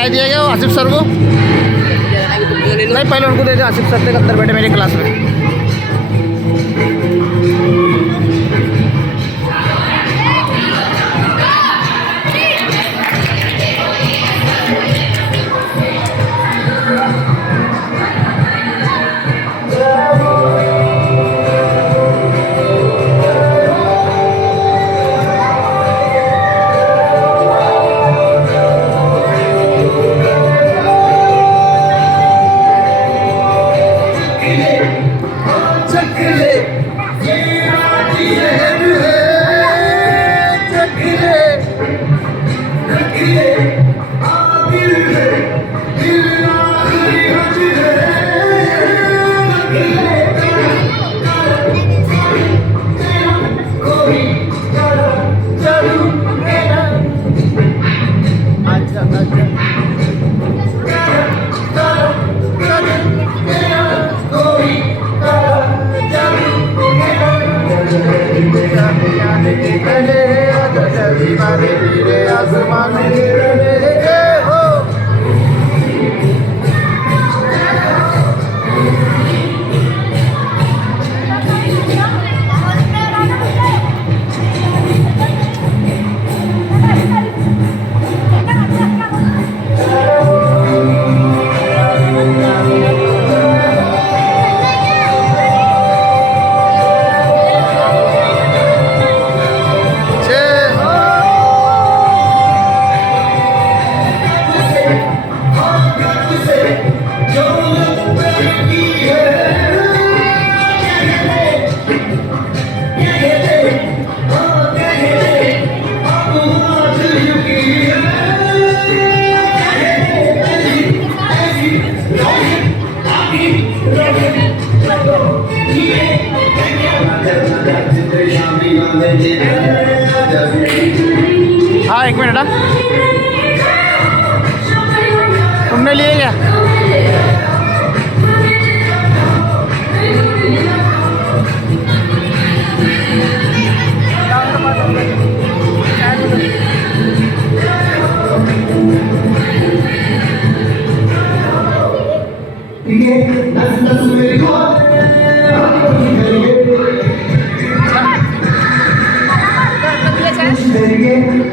चाय दिया गया वो आसिफ सर को? नहीं, पहले उनको दे दो। आसिफ सर थे अंदर बैठे मेरी क्लास में। हाँ, एक मिनट। तुमने लिए क्या?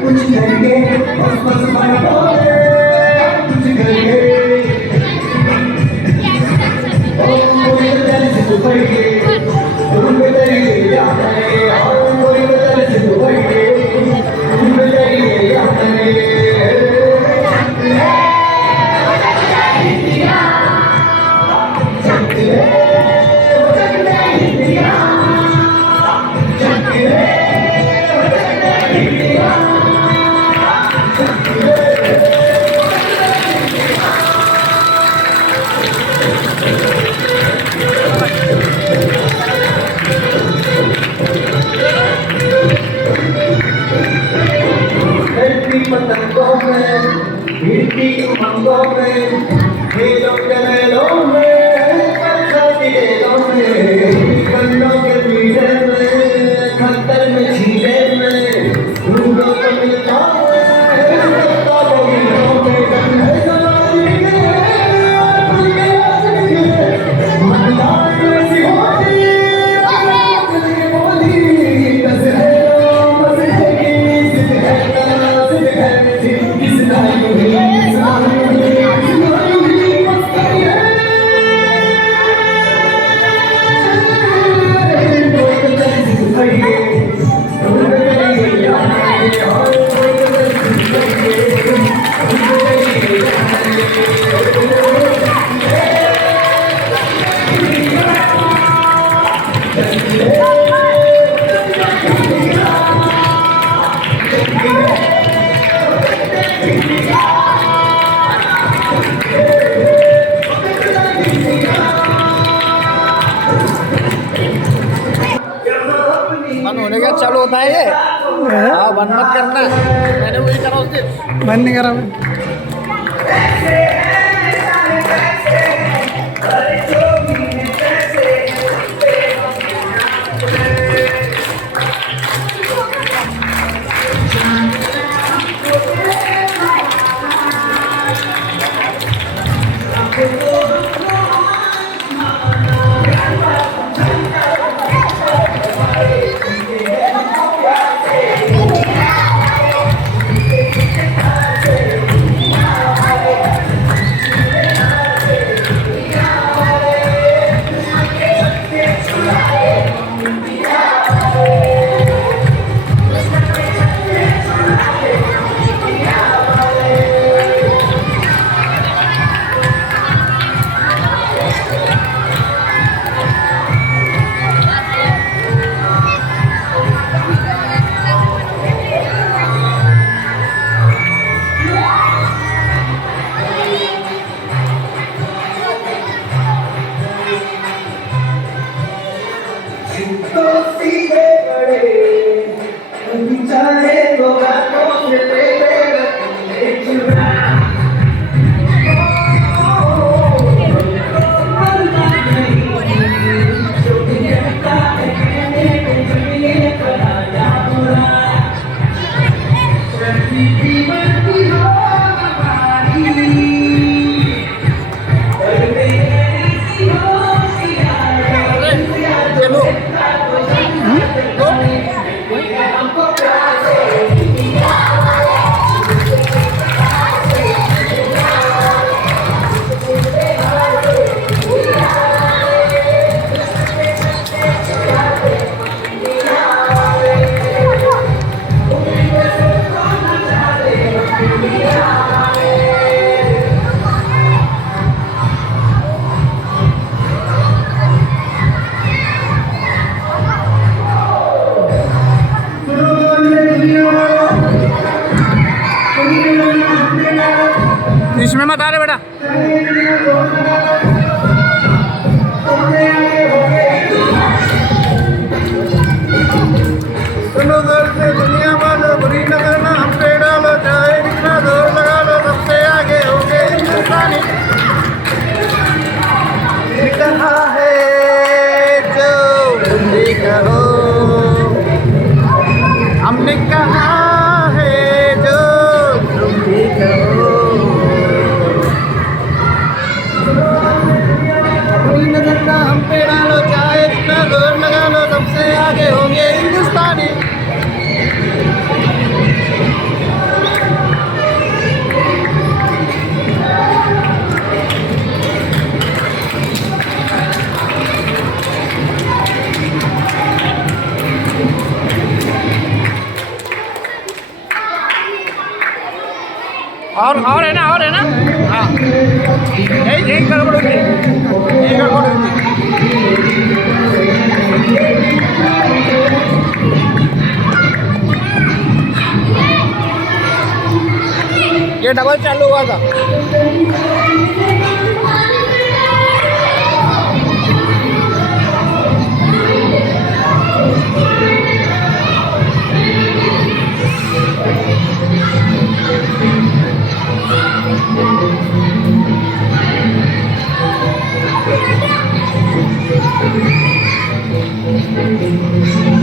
कुछ करेंगे पतंगों में, भिड़ती उमंगों में, खेलों के मेलों में, बरखा की रेलों में, गन्नों के पीड़े में, खतर में छीले में, ढूंढो तो मिल जाओगे, तो बोलियों में गन्ने जलाने के, मनदार सी होली, बोली, दशहरों मज़े की जिद है बंद होने का चालू होता है ये। हाँ, बंद मत करना, मैंने वही करा उस दिन। बंद नहीं करा मैं। सीधे खड़े कभी चाहे तो हाथों से ले ले रखने चुरा चलो इसमें मत आ रहे बेटा सुनो घर से दुनिया वालों बुरी न करना हम पे डालो चाहे कितना जोर लगा लो सबसे आगे हो गए हिंदुस्तानी ये कहा है जो भी कहो हमने कहा है जो तुम भी कहो बुरी न करना हम पे डालो चाहे कितना जोर लगा लो सबसे आगे होंगे हिंदुस्तानी और है ना हाँ यही गड़बड़ होती यही गड़बड़ होती ये डबल चालू हुआ था Thank you.